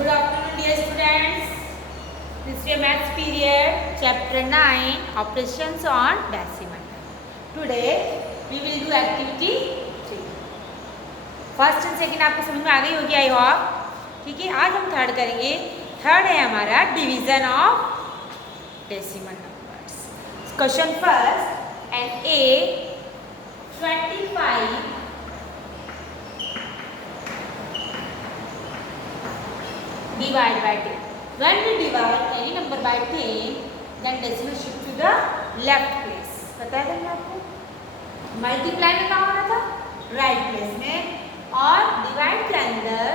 Good afternoon, dear students. This is your maths period, chapter 9, operations on decimal. Today we will do activity 3. First and second आपको समझ में आ गई होगी I hope. ठीक है, आज हम थर्ड करेंगे. थर्ड है हमारा division of decimal numbers. Question first and A 25 divide by 10. When we divide any number by 10, then decimal shift to the left place. पता है ना आपको? मल्टीप्लाई में कहाँ होना था? राइट प्लेस में. और डिवाइड के अंदर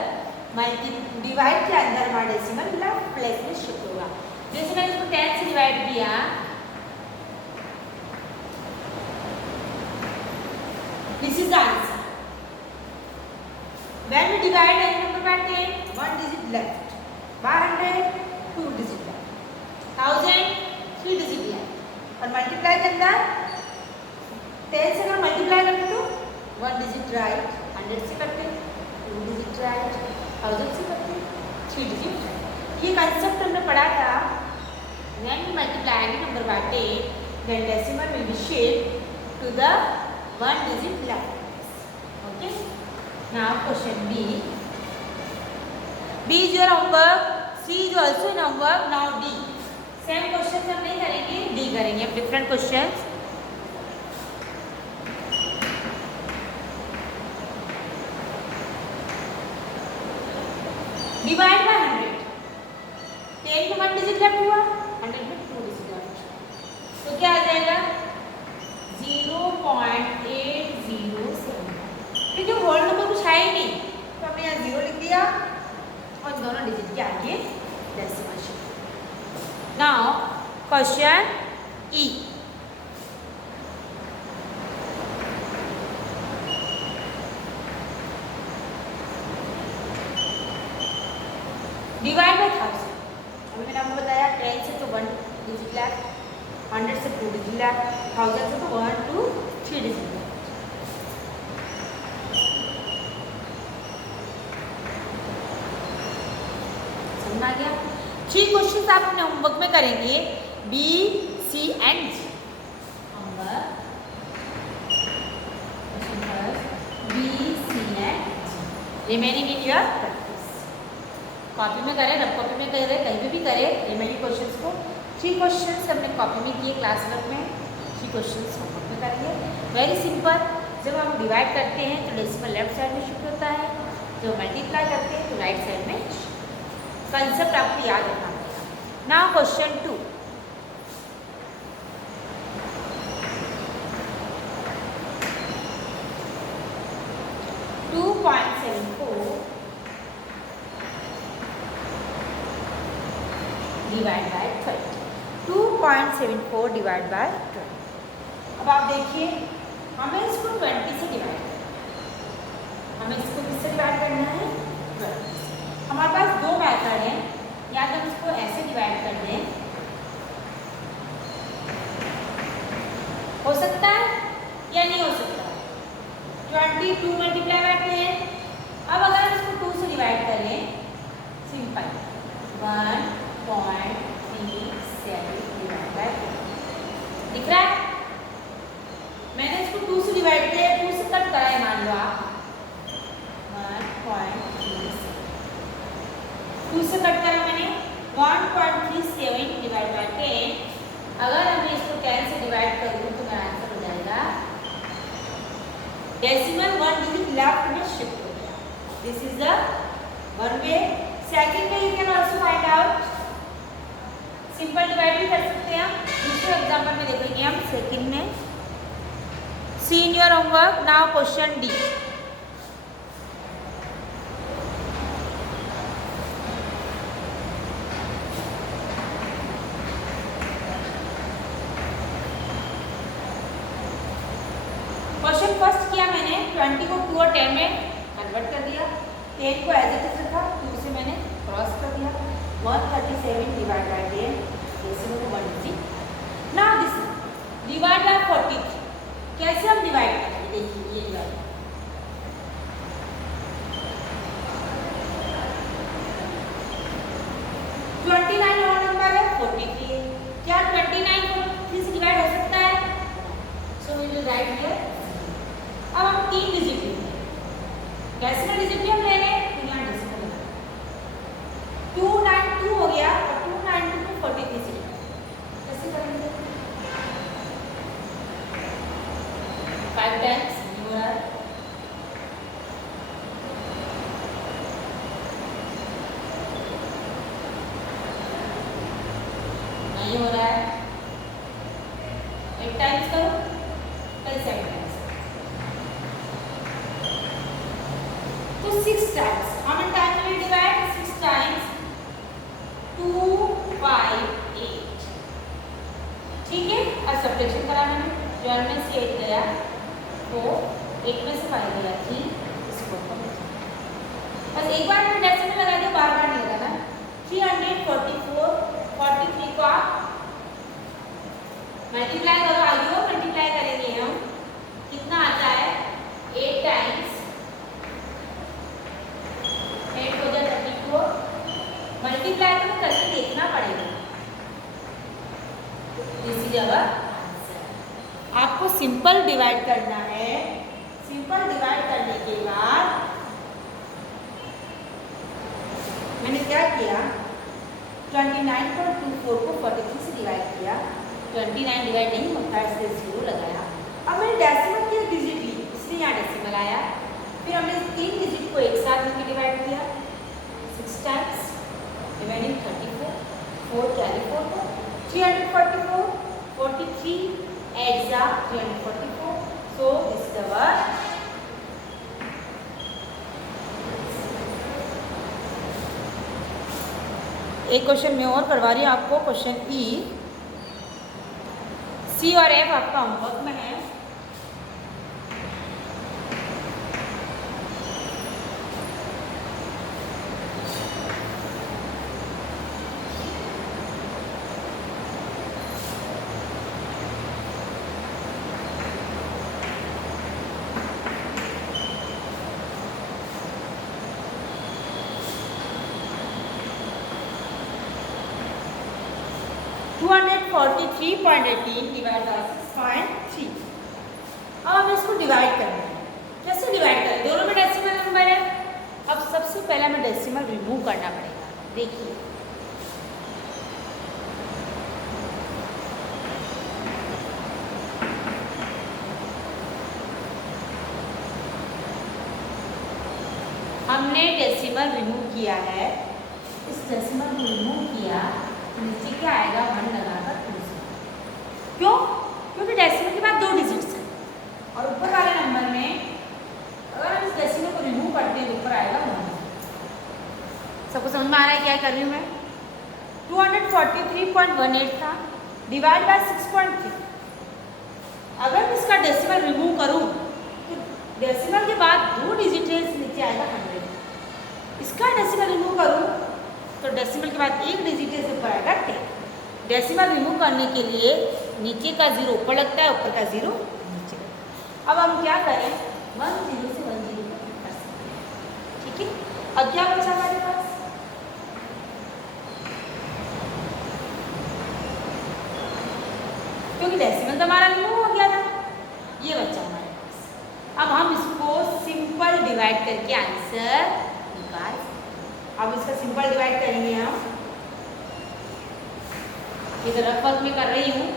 डिवाइड के अंदर हमारा डेसिमल लेफ्ट प्लेस में शिफ्ट होगा. जैसे मैंने इसको 10 से डिवाइड किया, this is the answer. When we divide any number by 10, one digit left. 100 2 digit left. 1000 3 digit left. और मल्टीप्लाई के अंदर 10 से अगर मल्टीप्लाई करते तो 1 डिजिट राइट, 100 से करते 2 डिजिट राइट, 1000 से करते 3 डिजिट राइट. ये कंसेप्ट हमने पढ़ा था. When we multiply any number by 10, then decimal will be shifted to the 1 digit left. Okay. Now question B. B is your homework. C is also in homework. Now D. Same questions हम नहीं करेंगे, D करेंगे. अब different questions. Divide by 100. 10 में 1 digit left हुआ, 100 में 2 digit left. तो क्या आ जाएगा? 0.807. क्योंकि होल नंबर कुछ है ही नहीं, तो हमने यहाँ 0 लिख दिया और दोनों डिजिट के आगे decimal shift. Now question E. Divide by 1000. अभी मैंने आपको बताया 10 से तो 1 डिजिट लेफ्ट, 100 से 2 डिजिट लेफ्ट, 1000 से तो 1 2 3 डिजिट लेफ्ट. आ गया. 3 क्वेश्चंस आप अपने होमवर्क में करेंगे. B C and G. Homework question first B C and G. Remaining in your practice. Copy में करें, रफ कॉपी में करें, कहीं पे भी करें रिमेनिंग क्वेश्चंस को. 3 क्वेश्चंस हमने कॉपी में किए क्लास वर्क में, 3 क्वेश्चंस होमवर्क में करेंगे. Very simple. जब हम डिवाइड करते हैं तो डेसिमल लेफ्ट साइड में शिफ्ट होता है, जब मल्टीप्लाई करते हैं तो राइट साइड में. कंसेप्ट आपको याद रखना पड़ेगा. Now question 2. Divide by 20. 2.74 divide by 20. अब आप देखिए, हमें इसको 20 से डिवाइड करना है. हमें इसको किससे डिवाइड करना है? 20. हमारे पास 2 मेथड हैं. या तो हम इसको ऐसे डिवाइड कर दें, हो सकता है या नहीं हो सकता. 22 मल्टीप्लाई करते हैं. अब अगर हम इसको 2 से डिवाइड करें, सिंपल 1.37 डिवाइड बाय 2. दिख रहा है? मैंने इसको 2 से डिवाइड किया, 2 से कट करा है. मान लो आप 1.37 2 से कट करा मैंने 1.37 डिवाइड बाय 10. अगर हमें इसको 10 से डिवाइड करूँ तो मेरा आंसर हो जाएगा डेसिमल 1 डिजिट लेफ्ट में शिफ्ट हो गया. This is the one way. Second way you can also find out. Simple divide भी कर सकते हैं हम. दूसरे एग्जांपल में देखेंगे हम सेकंड में. See in your homework. Now question D. Question first किया मैंने 20 को 2 और 10 में कन्वर्ट कर दिया. 10 को एज इट इज रखा, 2 से मैंने क्रॉस कर दिया. 137 divide by 10 decimal 1 digit. Now this divide by 43. कैसे हम डिवाइड करेंगे? देखिए ये डिवाइड राइट हियर। अब हम 3 डिजिट लेंगे, डेसिमल डिजिट भी हम ले रहे हैं तो यहाँ डेसिमल लगा 292 हो गया और 292 को 43 से कैसे करेंगे 5 टाइम्स नहीं हो रहा है, नहीं हो रहा है, 8 टाइम्स करो, फिर 7 टाइम्स, तो 6 times. How many times will divide 6 times 2 5 8। ठीक है, अब सब्ट्रैक्शन करा मैंने, 12 में से 8 गया 4, 8 में से 5 गया 3, इसको बस एक बार मैंने डेसिमल लगा दिया, बार बार नहीं लगाना। 344 43 को आप मल्टीप्लाई करो, आगे और मल्टीप्लाई करेंगे हम, कितना आता है 8 टाइम्स 8 हो जाए 34, मल्टीप्लाई तो करके देखना पड़ेगा। This is our answer. आपको सिंपल डिवाइड करना है, सिंपल डिवाइड करने के बाद मैंने क्या किया 29.24 को 43 से डिवाइड किया, 29 डिवाइड नहीं होता इसलिए 0 लगाया। अब मैंने डेसिमल की डिजिट ली इसलिए यहाँ डेसिमल आया, फिर हमने 3 डिजिट को एक साथ मिलकर डिवाइड किया 6 टाइम्स, रिमेनिंग 34, 4 कैरी 4 को 344, 43 adds up 344, so this is our एक क्वेश्चन में और करवा रही हूँ आपको, क्वेश्चन ई, सी और एफ आपका होमवर्क में है। Two 243.18 divide by 6.3। अब हमें इसको डिवाइड करना है, कैसे डिवाइड करें, दोनों में डेसिमल नंबर है। अब सबसे पहले हमें डेसिमल रिमूव करना पड़ेगा। देखिए हमने डेसिमल रिमूव किया है, इस डेसिमल को रिमूव किया, नीचे क्या आएगा 1 लगाकर 2 से, क्यों, क्योंकि डेसिमल के बाद 2 डिजिट्स हैं और ऊपर वाले नंबर में अगर हम इस डेसिमल को रिमूव करते हैं ऊपर आएगा 1। सबको समझ में आ रहा है क्या कर रही हूँ मैं। 243.18 था डिवाइड बाय 6.3, अगर मैं इसका डेसिमल रिमूव करूँ तो डेसिमल के बाद 2 डिजिट है, नीचे आएगा 100। इसका डेसिमल रिमूव करूँ तो डेसिमल के बाद 1 डिजिट से ऊपर आएगा 10। डेसिमल रिमूव करने के लिए नीचे का 0 ऊपर लगता है, ऊपर का 0 नीचे। अब हम क्या करें 1 0 से 1 0 कर सकते हैं। ठीक है, अब क्या बचा हमारे पास, क्योंकि डेसिमल तो हमारा रिमूव हो गया था, ये बचा हमारे पास। अब हम इसको सिंपल डिवाइड करके आंसर निकाल, अब इसका सिंपल डिवाइड करेंगे हम, इधर रफ वर्क में कर रही हूँ।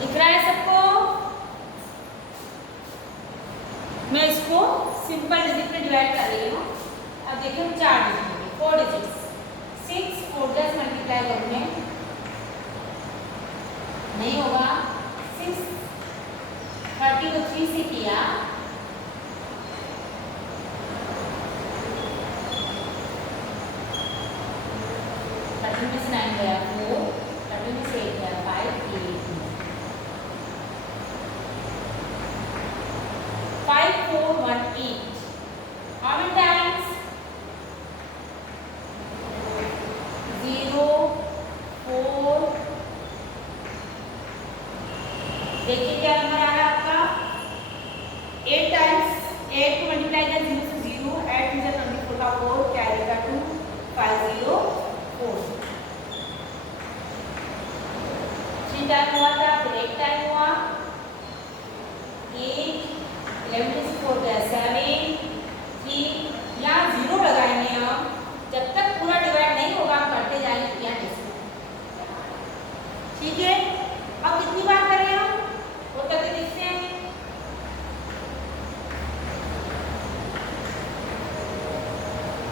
दिख रहा है सबको, मैं इसको सिंपल डिजिट में डिवाइड कर रही हूँ। अब देखिए हम 4 डिजिट 4 डिजिट्स 6 4 10 मल्टीप्लाई करूँगे नहीं होगा, 6 30 को 3 से किया, 30 में से 9 गया 4, 30 में से 8 गया 5, 5 4 1 8। How many times? 0 4। देखिए क्या नंबर आ रहा है आपका 8 टाइम्स, 8 को मल्टीप्लाई किया 0 से 0, 8 से 24 का 4 कैरी का 2 5 0 4। 11 में से 4 गया 7 3, यहाँ 0 लगाएंगे हम, जब तक पूरा डिवाइड नहीं होगा हम करते जाएंगे यहाँ डेसिमल। ठीक है, अब कितनी बार करें हम और करके देखते हैं।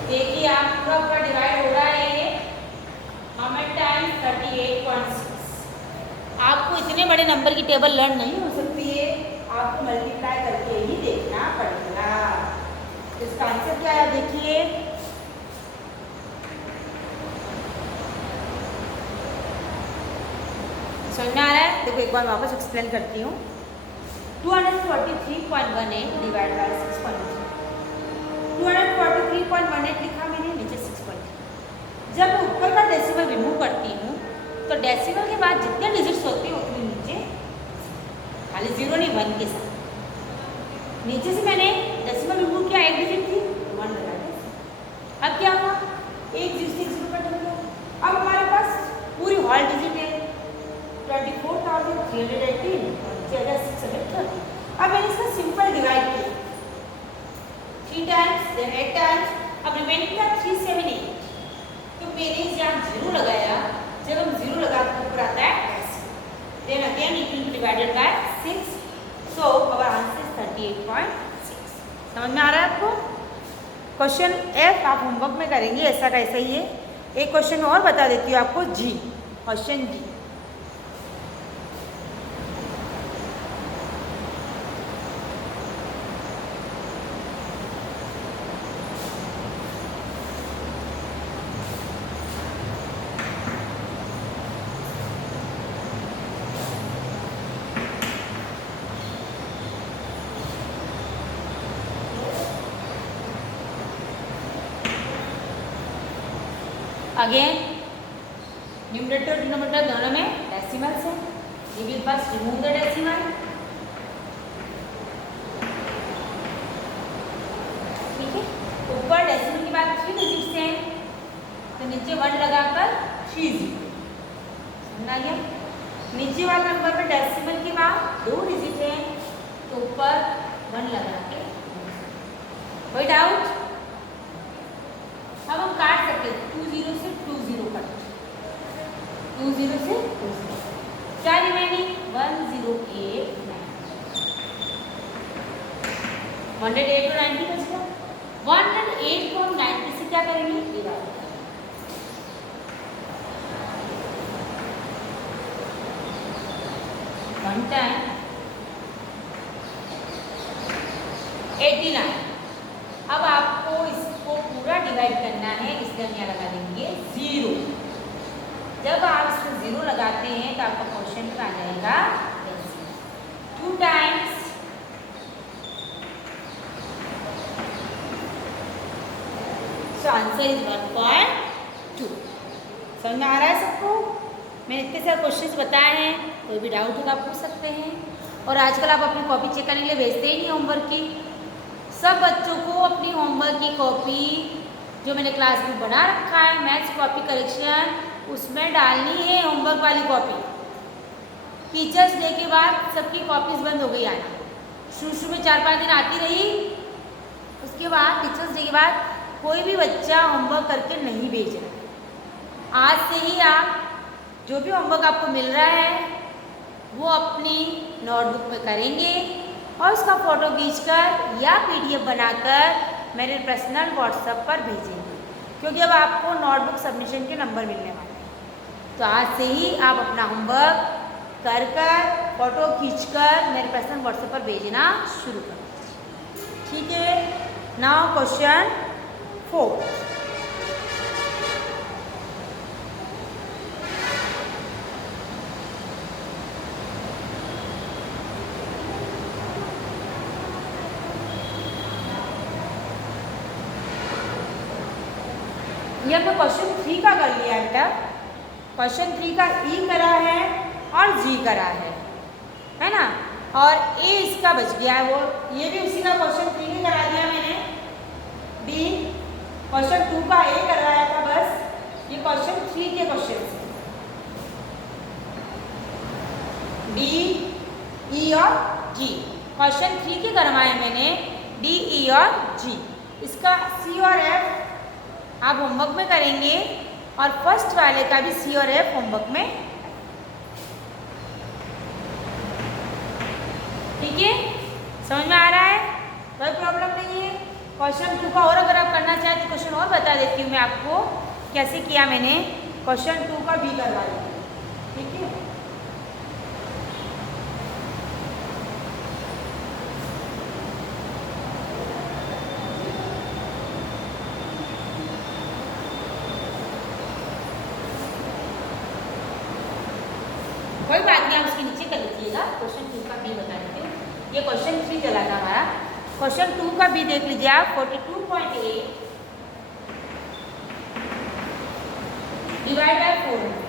देखिए आप पूरा डिवाइड हो रहा है ये हमें टाइम 38.6। आपको इतने बड़े नंबर की टेबल लर्न नहीं हो सकती है, आपको मल्टीप्लाई करके ही देखना पड़ेगा। इसका आंसर क्या है देखिए, समझ में आ रहा है? देखो एक बार वापस एक्सप्लेन करती हूँ। 243.18 डिवाइड बाय 6.3, 243.18 लिखा मैंने, नीचे 6.3। जब ऊपर का डेसिमल रिमूव करती हूँ तो डेसिमल के बाद जितने डिजिट्स होते हैं उतने नीचे, खाली 0 नहीं 1 के साथ। नीचे से मैंने डेसिमल रिमूव किया, एक डिजिट थी 1 लगा दिया। अब क्या हुआ, एक डिजिट 0 कट हो गया। अब हमारे पास पूरी होल डिजिट है 24,318 और 630। अब मैंने इसका सिंपल डिवाइड किया 3 टाइम्स देन 8 टाइम्स, अब रिमेनिंग का 378। तो मैंने यहाँ 0 लगाया, जब हम 0 लगाते हैं ऊपर आता है then again it will be divided by 6, so our answer is 38.6। समझ में आ रहा है आपको? क्वेश्चन एफ आप होमवर्क में करेंगे, ऐसा का ऐसा ही है। एक क्वेश्चन और बता देती हूँ आपको, जी, क्वेश्चन जी। अगेन न्यूमरेटर डिनोमिनेटर दोनों में डेसिमल्स हैं, ये भी बस रिमूव द डेसिमल। ठीक है, ऊपर डेसिमल के बाद 3 डिजिट्स हैं तो नीचे 1 लगाकर 3 0। समझ आ गया? नीचे वाले नंबर में डेसिमल के बाद 2 डिजिट हैं तो ऊपर 1 लगा के। कोई डाउट? अब हम काट सकते हैं 2 0 से 2 0 कट, 2 0 से 2 0, क्या रिमेनिंग 108 108 और 90 बच गया। 108 को हम 90 से क्या करेंगे, डिवाइड। One time 89। अब आपको इसको पूरा डिवाइड करना है, इसलिए हम यहाँ लगा देंगे 0। जब आप इसमें 0 लगाते हैं तो आपका क्वेश्चन आ जाएगा 2 टाइम्स 1.2। Answer is 1.2। समझ में आ रहा है सबको? मैंने इतने सारे क्वेश्चंस बताए हैं, कोई भी डाउट होगा पूछ सकते हैं। और आजकल आप अपनी कॉपी चेक करने के लिए भेजते ही नहीं होमवर्क की। सब बच्चों को अपनी होमवर्क की कॉपी जो मैंने क्लास में बना रखा है, मैथ्स कॉपी करेक्शन, उसमें डालनी है होमवर्क वाली कॉपी। टीचर्स डे के बाद सबकी कॉपीज बंद हो गई आना, शुरू में 4-5 दिन आती रही, उसके बाद टीचर्स डे के बाद कोई भी बच्चा होमवर्क करके नहीं भेज रहा। आज से ही आप जो भी होमवर्क आपको मिल रहा है वो अपनी नोटबुक में करेंगे और उसका फ़ोटो खींचकर या PDF बनाकर मेरे पर्सनल व्हाट्सएप पर भेजेंगे, क्योंकि अब आपको नोटबुक सबमिशन के नंबर मिलने वाले हैं। तो आज से ही आप अपना होमवर्क कर फ़ोटो खींचकर मेरे पर्सनल व्हाट्सएप पर भेजना शुरू कर दीजिए। ठीक है, नाउ क्वेश्चन 4। ये हमने क्वेश्चन 3 का कर लिया बेटा। क्वेश्चन 3 का ई करा है और जी करा है ना, और ए इसका बच गया है, वो ये भी उसी का क्वेश्चन 3 ही करा दिया मैंने। बी क्वेश्चन 2 का ए करवाया था बस, ये क्वेश्चन 3 के क्वेश्चन है। बी, ई और जी क्वेश्चन 3 के करवाए मैंने डी, ई और जी। इसका सी और एफ आप होमवर्क में करेंगे और फर्स्ट वाले का भी सी और एफ होमवर्क में, ठीक है? समझ में आ रहा है? कोई प्रॉब्लम नहीं है। क्वेश्चन 2 का और अगर आप करना चाहें तो क्वेश्चन और बता देती हूँ मैं आपको कैसे किया मैंने। क्वेश्चन 2 का भी करवा लीजिए, ठीक है? कोई बात नहीं, आप उसके नीचे कर लीजिएगा। क्वेश्चन 2 का बी बता देती हूँ। ये क्वेश्चन 3 चला था हमारा। क्वेश्चन 2 का बी देख लीजिए आप। 42.8 डिवाइड बाय 400।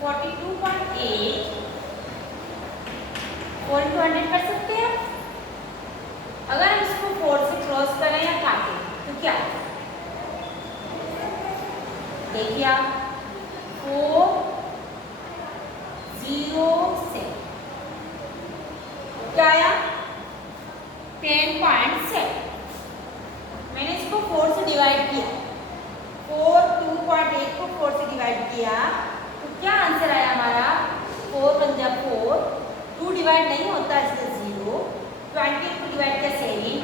42.8 4 into 100 कर सकते हैं। अगर हम इसको 4 से क्रॉस करें या काटें तो क्या देखिए आप, 4 0 से क्या आया 10.7। मैंने इसको 4 से डिवाइड किया, 2.8 को 4 से डिवाइड किया तो क्या आंसर आया हमारा 4 पंजा 4, 2 डिवाइड नहीं होता इसलिए 0, 20 को डिवाइड किया 7,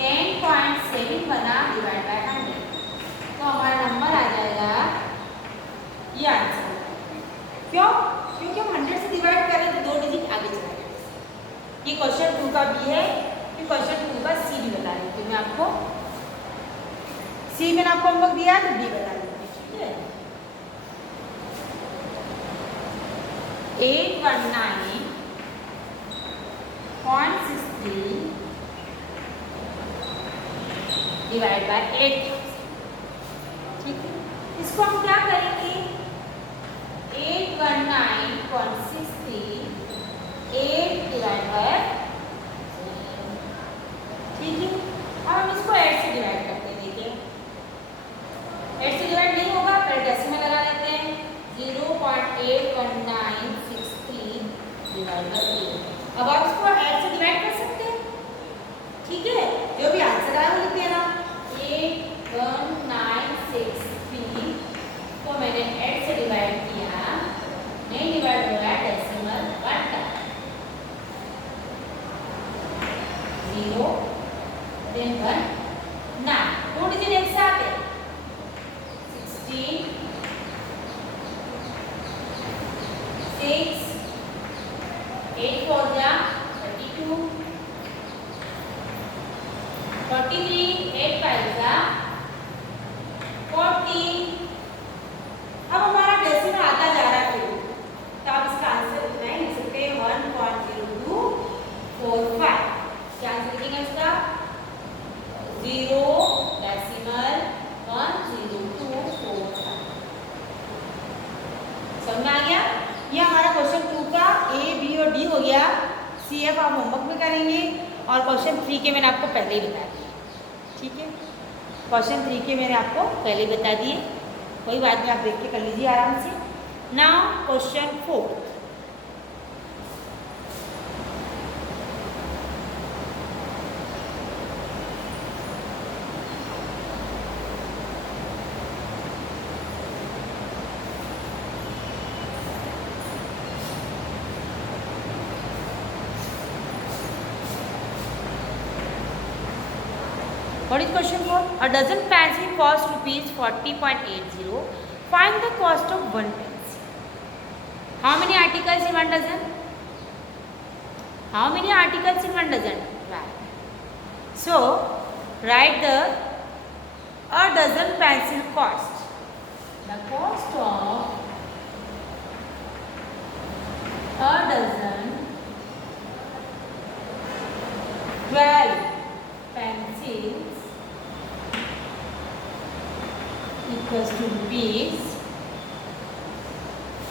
10.7 बना डिवाइड बाय 100। तो हमारा नंबर आ जाएगा ये आंसर। क्यों? क्योंकि हम 100 से डिवाइड कर रहे हैं तो 2 डिजिट आगे चला गया। ये क्वेश्चन 2 का बी है। फिर क्वेश्चन 2 का सी भी बता देती हूँ मैं आपको। सी मैंने आपको होमवर्क दिया तो डी बता देती हूँ, ठीक है? 819.63 डिवाइड बाय 8000, ठीक है? इसको हम क्या करेंगे, 819.63 8 डिवाइड बाय, ठीक है? अब हम इसको 8 से डिवाइड करते हैं। देखिए 8 से डिवाइड नहीं होगा, पहले डेसिमल लगा लेते हैं। 0.81963 डिवाइड बाय 8। अब आप इसको 8 से डिवाइड कर सकते हैं, ठीक है? जो भी आंसर आया वो लिख देना। 81963 को मैंने 8 से डिवाइड किया, नहीं डिवाइड हो रहा है डेसिमल 1 का 0 then 1 9, 2 डिजिट एक साथ है 16 6 8 4 जा 32 43 8 5 जा 40। अब हमारा डेसिमल आता जा रहा है, तो आप इसका आंसर इतना ही लिख सकते हैं 1.0245। क्या आंसर लिखेंगे इसका 0.10245। समझ में आ गया? ये हमारा क्वेश्चन 2 का ए, बी और डी हो गया। सी एफ आप होमवर्क में करेंगे और क्वेश्चन 3 के मैंने आपको पहले ही बता दिए, ठीक है? क्वेश्चन 3 के मैंने आपको पहले ही बता दिए। कोई बात नहीं, आप देख के कर लीजिए आराम से। Now question 4। What is question 4? A dozen pencil cost rupees 40.80. Find the cost of one pencil. How many articles in one dozen? How many articles in one dozen? Right. So write the a dozen pencil cost. The cost of a dozen 12 pencils equals to rupees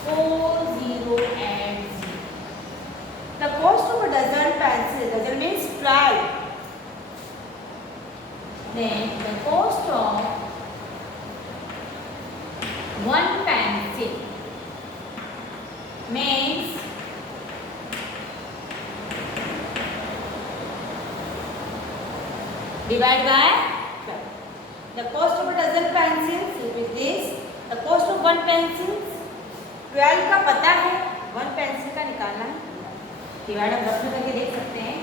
4080. The cost of a dozen pencils, dozen means 12. Then the cost of one pencil means Divide by 12. The cost of a dozen pencils is this. The cost of one pencil 12 का पता है, 1 pencil का निकालना है. Divide हम rough में करके देख सकते हैं.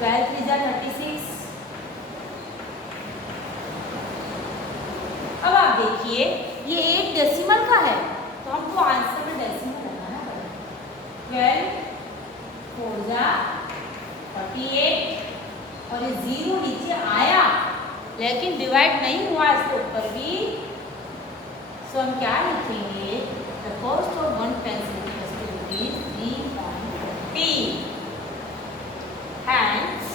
12 3 जा 36. अब आप देखिए ये एक डेसिमल का है तो हमको आंसर में डेसिमल लगाना पड़ेगा. 12 4 जा 48 और ये 0 नीचे आया लेकिन डिवाइड नहीं हुआ इसके ऊपर भी. सो हम क्या लिखेंगे? The cost of 1 pencil is 3.50. Hence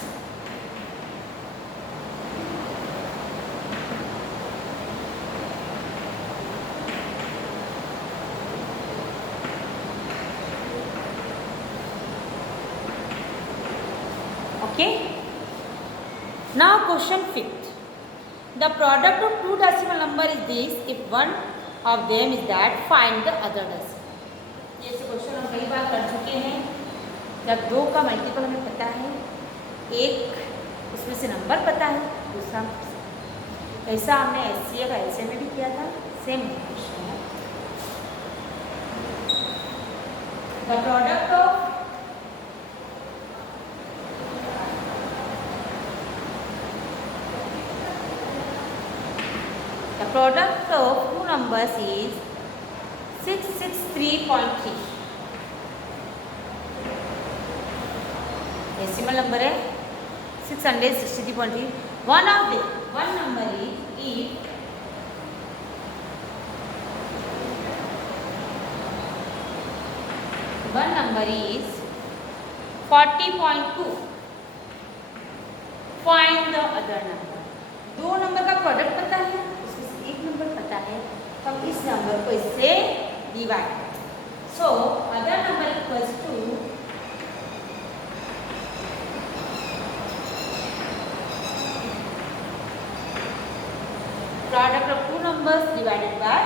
okay. Now question 5th. The product of two decimal number is this. If one of them is that, find the other decimal. ये क्वेश्चन हम कई बार कर चुके हैं. जब दो का मल्टीपल हमें पता है, एक उसमें से नंबर पता है, दूसरा ऐसा हमने एससीए का एलसीएम में भी किया था. सेम क्वेश्चन है. The product of two numbers is 663.3. Decimal number है 663.3. one number is one number is 40.2. Find the other number. दो नंबर का प्रोडक्ट पता है, उसमें से एक नंबर पता है, तो हम इस नंबर को इससे divide. So other number equals to product of two numbers divided by.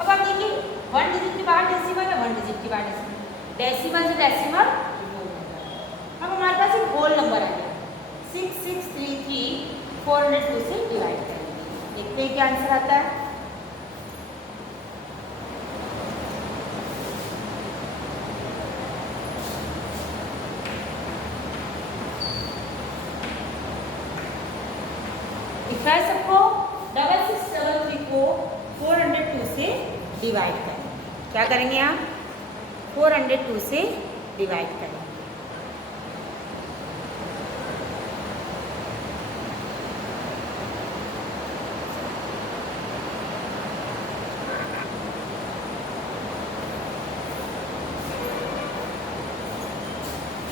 अब आप देखिए 1 डिजिट के बाद डेसिमल है, 1 डिजिट के बाद डेसिमल. डेसिमल से डेसिमल अब हमारे पास एक होल नंबर आ गया. 6633 से डिवाइड करेंगे. देखते हैं क्या आंसर आता है. दिख रहा है सबको? 6633 को 402 से डिवाइड करें. क्या करेंगे आप? 402 से डिवाइड करें.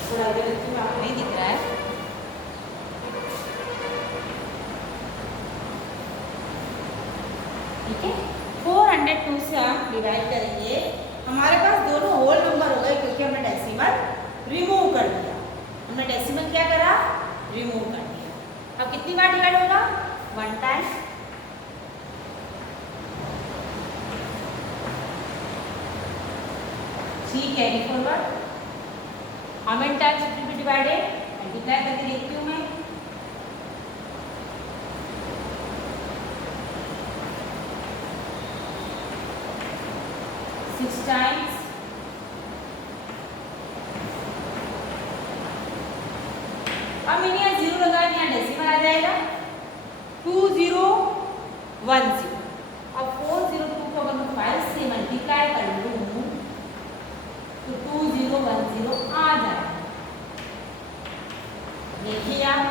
थोड़ा नहीं दिख रहा है. ठीक है. 402 से हम डिवाइड करेंगे. हमारे पास दोनों होल नंबर हो गए क्योंकि हमने डेसिमल रिमूव कर दिया. हमने डेसिमल क्या करा? रिमूव कर दिया. अब कितनी बार डिवाइड होगा? 1 टाइम. ठीक है. Forward how many times it will be divided? Multiply करके देखती हूँ मैं. 6 times. अब मैंने यहाँ 0 लगाया, यहाँ डेसिमल आ जाएगा 2010. अब 402 को अगर मैं 5 से मल्टीप्लाई कर लूँ तो 2010 आ जाएगा. देखिए आप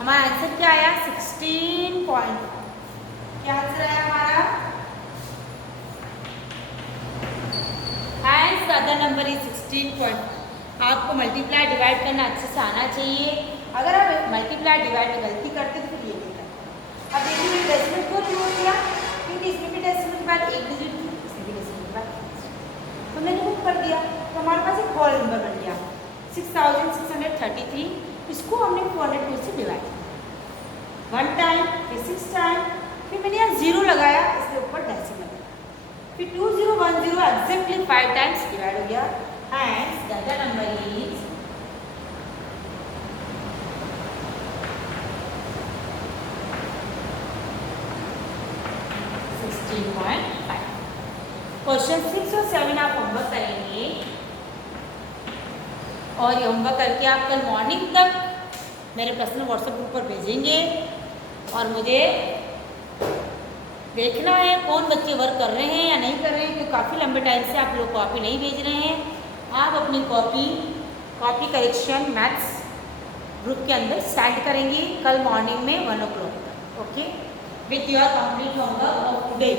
हमारा आंसर क्या आया? 16 पॉइंट. क्या आंसर आया हमारा? Hence the other number is 16 point. आपको मल्टीप्लाई डिवाइड करना अच्छे से आना चाहिए. अगर आप मल्टीप्लाई डिवाइड में गलती करते तो फिर ये नहीं करते. अब देखिए मैंने डेसिमल क्यों रिमूव किया? क्योंकि इसमें भी डेसिमल के बाद एक डिजिट थी, इसमें भी डेसिमल के बाद तो मैंने रिमूव कर दिया. तो हमारे पास एक होल नंबर बन गया 6633. इसको हमने 402 से डिवाइड किया. 1 टाइम, फिर 6 टाइम, फिर मैंने यहाँ 0 लगाया, इसके ऊपर डेसिमल. फिर 2010 एग्जैक्टली 5 टाइम्स डिवाइड हो गया, hence the number is 16.5। Question 6 और 7 आप होमवर्क करेंगे और ये होमवर्क करके आप कल मॉर्निंग तक मेरे पर्सनल व्हाट्सएप ग्रुप पर भेजेंगे और मुझे देखना है कौन बच्चे वर्क कर रहे हैं या नहीं कर रहे हैं, क्योंकि काफ़ी लंबे टाइम से आप लोग कॉपी नहीं भेज रहे हैं। आप अपनी कॉपी करेक्शन मैथ्स ग्रुप के अंदर सेंड करेंगी कल मॉर्निंग में 1 o'clock तक, okay, with your complete homework of today.